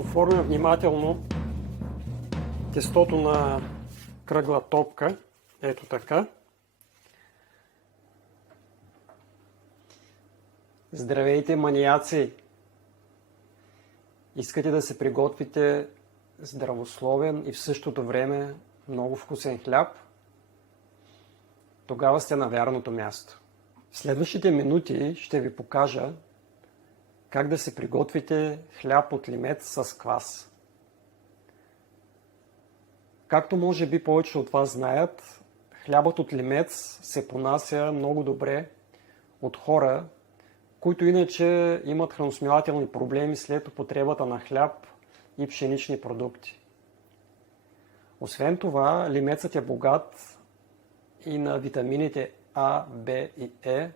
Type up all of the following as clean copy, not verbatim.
Оформя внимателно тестото на кръгла топка. Ето така. Здравейте, маниаци! Искате да се приготвите здравословен и в същото време много вкусен хляб? Тогава сте на вярното място. В следващите минути ще ви покажа как да се приготвите хляб от лимец с квас. Както може би повече от вас знаят, хлябът от лимец се понася много добре от хора, които иначе имат храносмилателни проблеми след употребата на хляб и пшенични продукти. Освен това, лимецът е богат и на витамините А, Б и Е,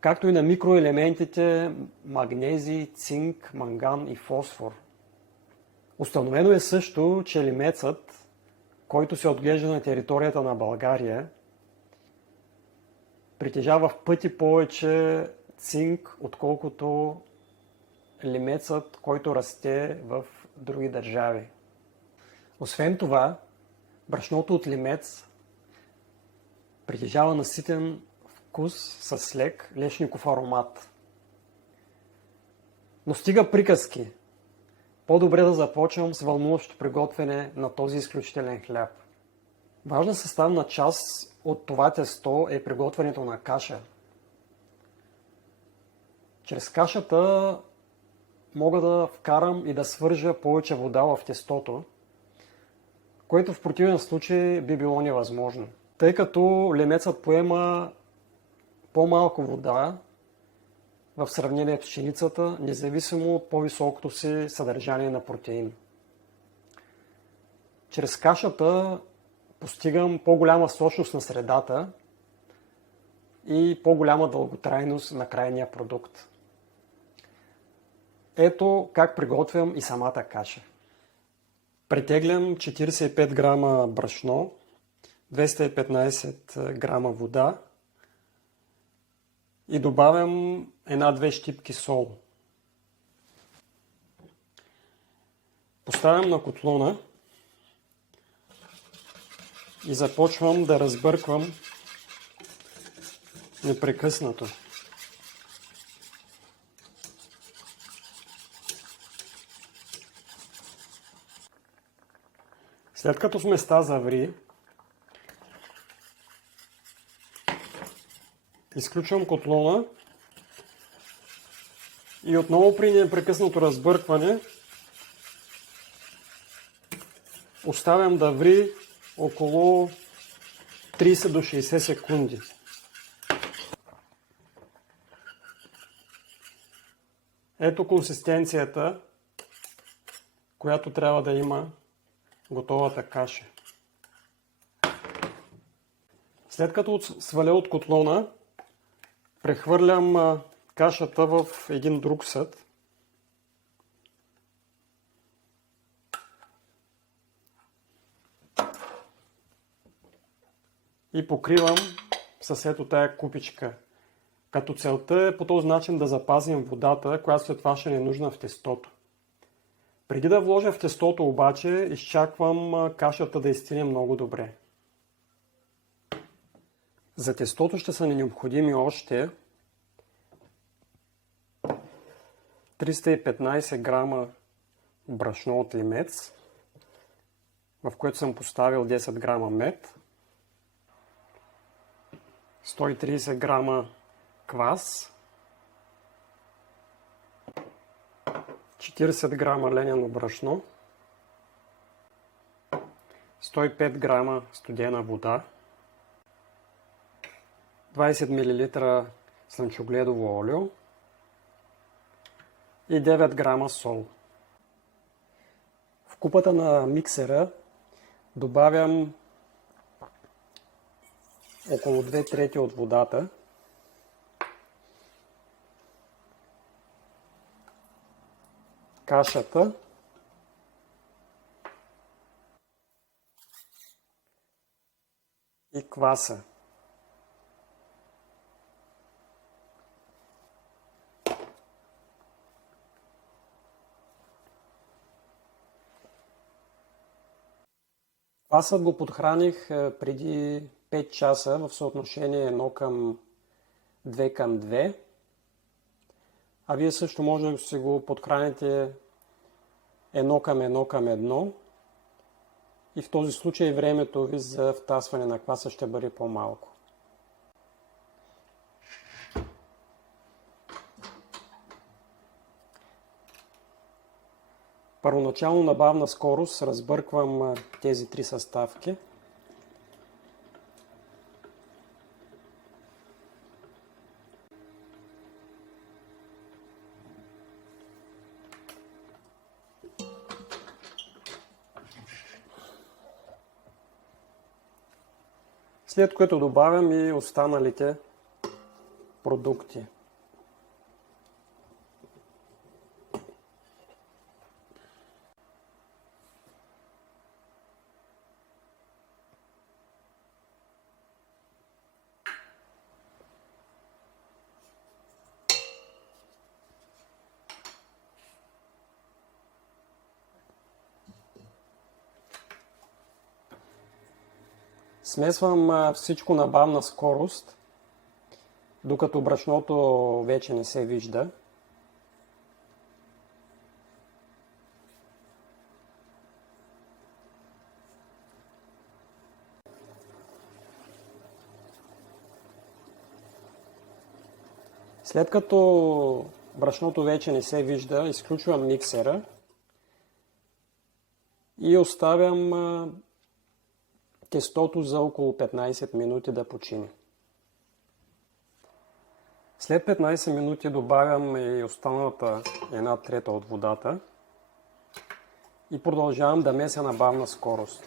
както и на микроелементите магнезий, цинк, манган и фосфор. Установено е също, че лимецът, който се отглежда на територията на България, притежава в пъти повече цинк, отколкото лимецът, който расте в други държави. Освен това, брашното от лимец притежава наситен вкус с лек лешников аромат. Но стига приказки. По-добре да започвам с вълнуващо приготвяне на този изключителен хляб. Важна съставна част от това тесто е приготвянето на каша. Чрез кашата мога да вкарам и да свържа повече вода в тестото, което в противен случай би било невъзможно. Тъй като лимецът поема по-малко вода в сравнение с пшеницата, независимо от по-високото си съдържание на протеин. Чрез кашата постигам по-голяма сочност на средата и по-голяма дълготрайност на крайния продукт. Ето как приготвям и самата каша. Претеглям 45 грама брашно, 215 грама вода и добавям 1-2 щипки сол. Поставям на котлона и започвам да разбърквам непрекъснато. След като сместа заври, изключвам котлона и отново при непрекъснато разбъркване оставям да ври около 30 до 60 секунди. Ето консистенцията, която трябва да има готовата каша. След като сваля от котлона, прехвърлям кашата в един друг съд. И покривам с ето тая купичка. Като целта е по този начин да запазим водата, която след това ще ни е нужна в тестото. Преди да вложа в тестото обаче, изчаквам кашата да изстине много добре. За тестото ще са ни необходими още 315 грама брашно от лимец, в което съм поставил 10 грама мед, 130 грама квас, 40 грама ленено брашно, 105 грама студена вода, 20 мл слънчогледово олио и 9 грама сол. В купата на миксера добавям около 2/3 от водата, кашата и кваса. Квасът го подхраних преди 5 часа в съотношение 1 към 2 към 2. А вие също може да си го подхраните 1 към 1 към 1. И в този случай времето ви за втасване на кваса ще бъде по-малко. Първоначално на бавна скорост разбърквам тези 3 съставки. След което добавям и останалите продукти. Смесвам всичко на бавна скорост, докато брашното вече не се вижда. След като брашното вече не се вижда, изключвам миксера и оставям тестото за около 15 минути да почине. След 15 минути добавям и останалата 1/3 от водата и продължавам да меся на бавна скорост.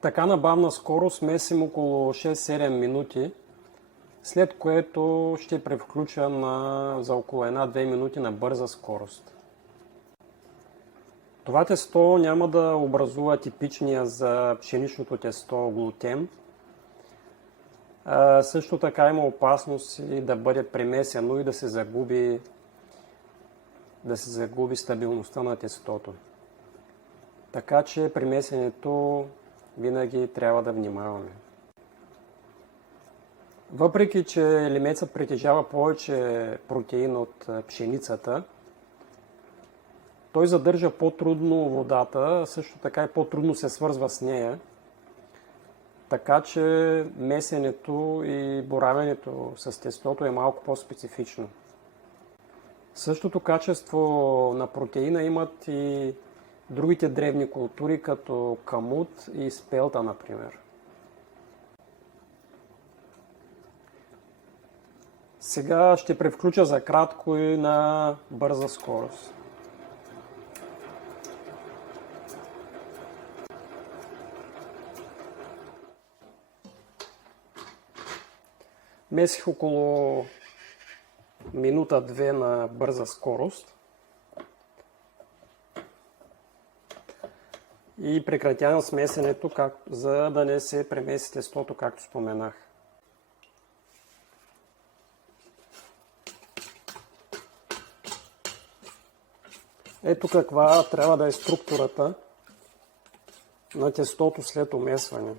Така на бавна скорост месим около 6-7 минути, след което ще превключа за около 1-2 минути на бърза скорост. Това тесто няма да образува типичния за пшеничното тесто глутен. Също така има опасност и да бъде премесено и да се загуби стабилността на тестото. Така че при месенето винаги трябва да внимаваме. Въпреки че лимецът притежава повече протеин от пшеницата, той задържа по-трудно водата, също така и по-трудно се свързва с нея. Така че месенето и боравенето с тестото е малко по-специфично. Същото качество на протеина имат и другите древни култури, като камут и спелта, например. Сега ще превключа за кратко и на бърза скорост. Месих около минута-две на бърза скорост и прекратявам смесенето, за да не се премеси тестото, както споменах. Ето каква трябва да е структурата на тестото след омесване.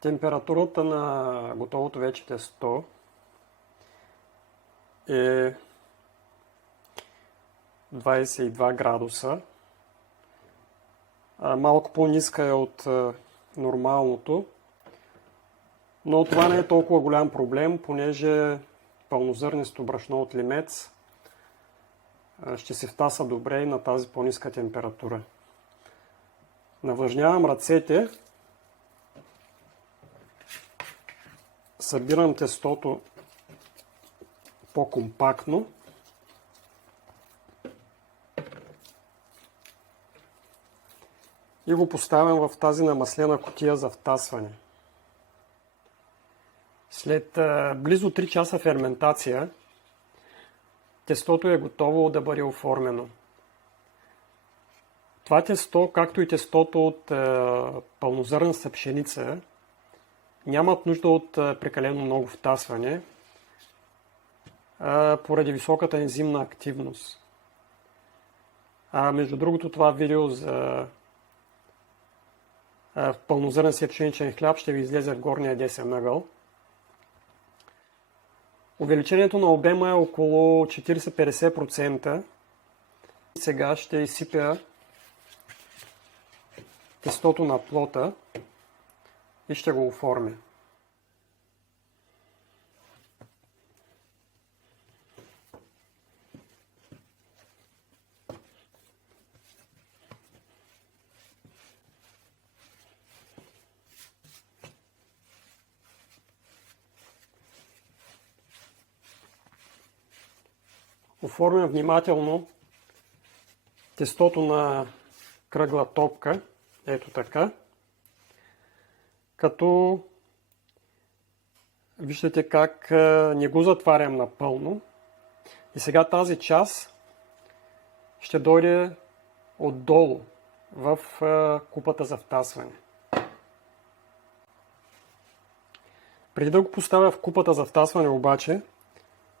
Температурата на готовото вече тесто е 22 градуса. Малко по-ниска е от нормалното, но това не е толкова голям проблем, понеже пълнозърнесто брашно от лимец ще се втаса добре и на тази по-ниска температура. Навлажнявам ръцете, събирам тестото по-компактно и го поставям в тази намаслена кутия за втасване. След близо 3 часа ферментация тестото е готово да бъде оформено. Това тесто, както и тестото от пълнозърнеста пшеница, нямат нужда от прекалено много втасване поради високата ензимна активност. Между другото, това видео за пълнозърнестия пшеничен хляб ще ви излезе в горния десен ъгъл. Увеличението на обема е около 40-50%. Сега ще изсипя тестото на плота и ще го оформя. Оформям внимателно тестото на кръгла топка, ето така, като виждате как не го затварям напълно. И сега тази част ще дойде отдолу в купата за втасване. Преди да го поставя в купата за втасване обаче,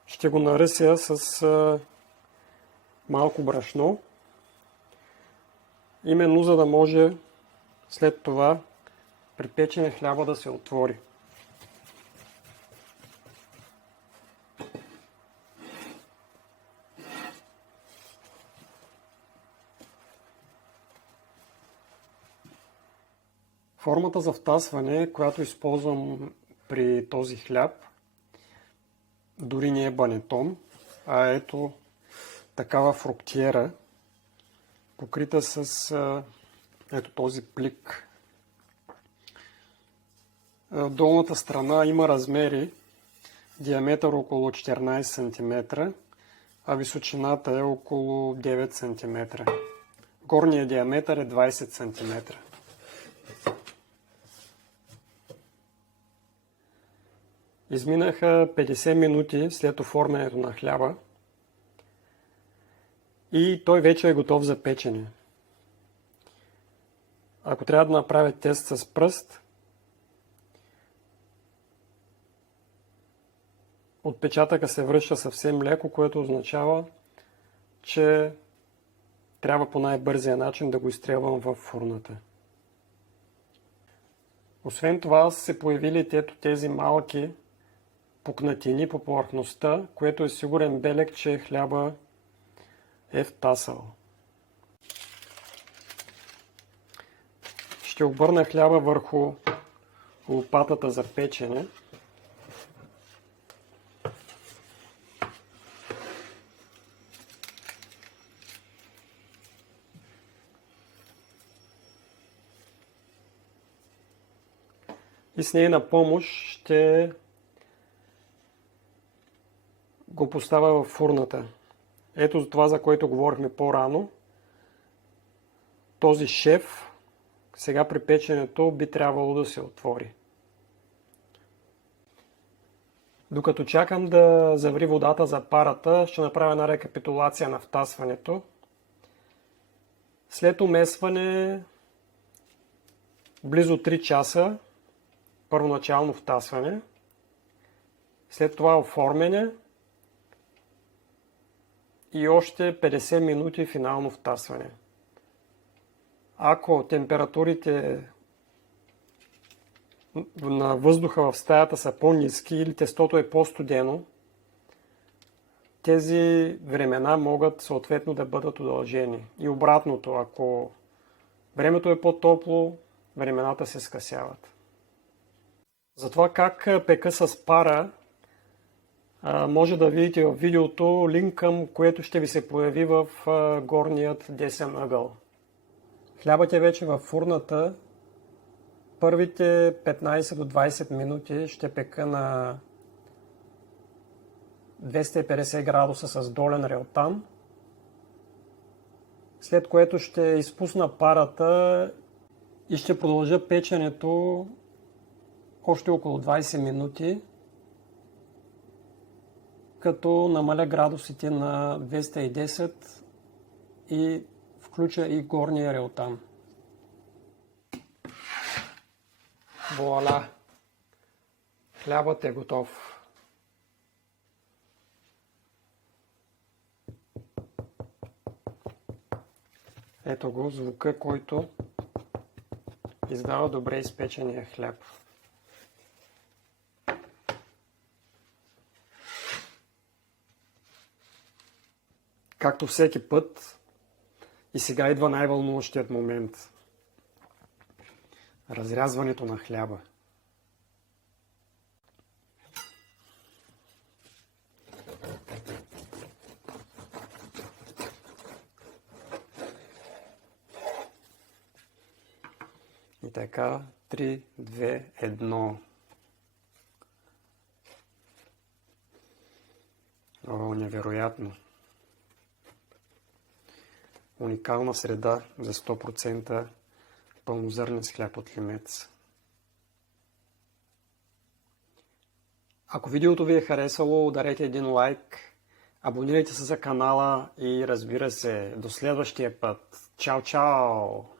ще го наръся с малко брашно, именно за да може след това при печене хляба да се отвори. Формата за втасване, която използвам при този хляб, дори не е банетон, а ето такава фруктиера, покрита с ето този плик. Долната страна има размери, диаметър около 14 см, а височината е около 9 см. Горният диаметър е 20 см. Изминаха 50 минути след оформянето на хляба и той вече е готов за печене. Ако трябва да направя тест с пръст, отпечатъка се връща съвсем леко, което означава, че трябва по най-бързия начин да го изстрелвам в фурната. Освен това са се появили тези малки пукнатини по повърхността, което е сигурен белег, че хляба е втасал. Ще обърна хляба върху лопатата за печене. И с нейна помощ ще го поставя в фурната. Ето за това, за което говорихме по-рано. Този шеф сега при печенето би трябвало да се отвори. Докато чакам да заври водата за парата, ще направя една рекапитулация на втасването. След умесване близо 3 часа първоначално втасване, след това оформяне и още 50 минути финално втасване. Ако температурите на въздуха в стаята са по-ниски или тестото е по-студено, тези времена могат съответно да бъдат удължени. И обратното, ако времето е по-топло, времената се скъсяват. За това как пека с пара, може да видите в видеото, линк към което ще ви се появи в горният десен ъгъл. Хлябът е вече във фурната. Първите 15 до 20 минути ще пека на 250 градуса с долен реалтан, след което ще изпусна парата и ще продължа печенето още около 20 минути като намаля градусите на 210 и включа и горния реалтан. Вуаля! Хлябът е готов. Ето го звука, който издава добре изпечения хляб. Както всеки път, и сега идва най-вълнуващият момент. Разрязването на хляба. И така, 3, 2, 1. О, невероятно! Уникална среда за 100% пълнозърнен хляб от Лимец. Ако видеото ви е харесало, ударете един лайк, абонирайте се за канала и разбира се, до следващия път. Чао, чао!